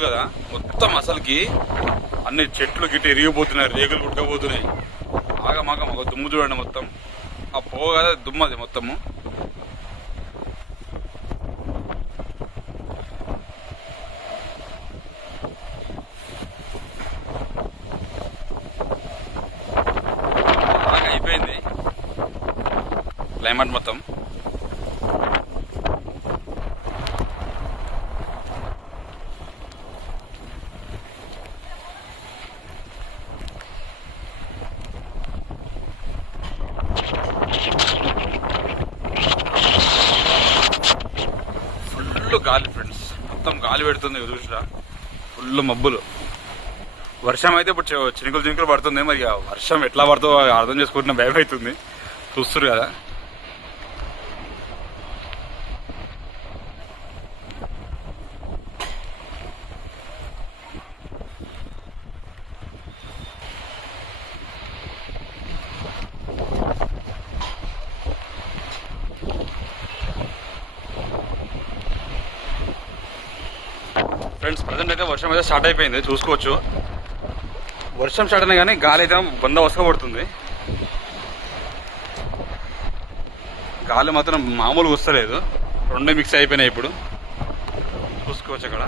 మొత్తం అసలుకి అన్ని చెట్లు గిట్ట ఎరిగిపోతున్నాయి రేగులు కుట్టుకపోతున్నాయి ఆగమాగం ఒక దుమ్ము చూడండి మొత్తం. ఆ పోగదా దుమ్ము అది మొత్తము. బాగా అయిపోయింది. క్లైమేట్ మొత్తం ఫుల్ గాలి ఫ్రెండ్స్ మొత్తం గాలి పెడుతుంది చూసిరా? ఫుల్ మబ్బులు. వర్షం అయితే ఇప్పుడు చినుకులు చినుకులు పడుతుంది. మరి వర్షం ఎట్లా పడుతుందో అర్థం చేసుకుంటున్న భయం అవుతుంది చూస్తున్నారు కదా? ఫ్రెండ్స్ ప్రజెంట్ అయితే వర్షం అయితే స్టార్ట్ అయిపోయింది చూసుకోవచ్చు. వర్షం స్టార్ట్ అయినా కానీ గాలి అయితే బంద పడుతుంది గాలి మాత్రం మామూలుగా వస్తలేదు. రెండు మిక్స్ అయిపోయినాయి ఇప్పుడు. చూసుకోవచ్చు అక్కడ.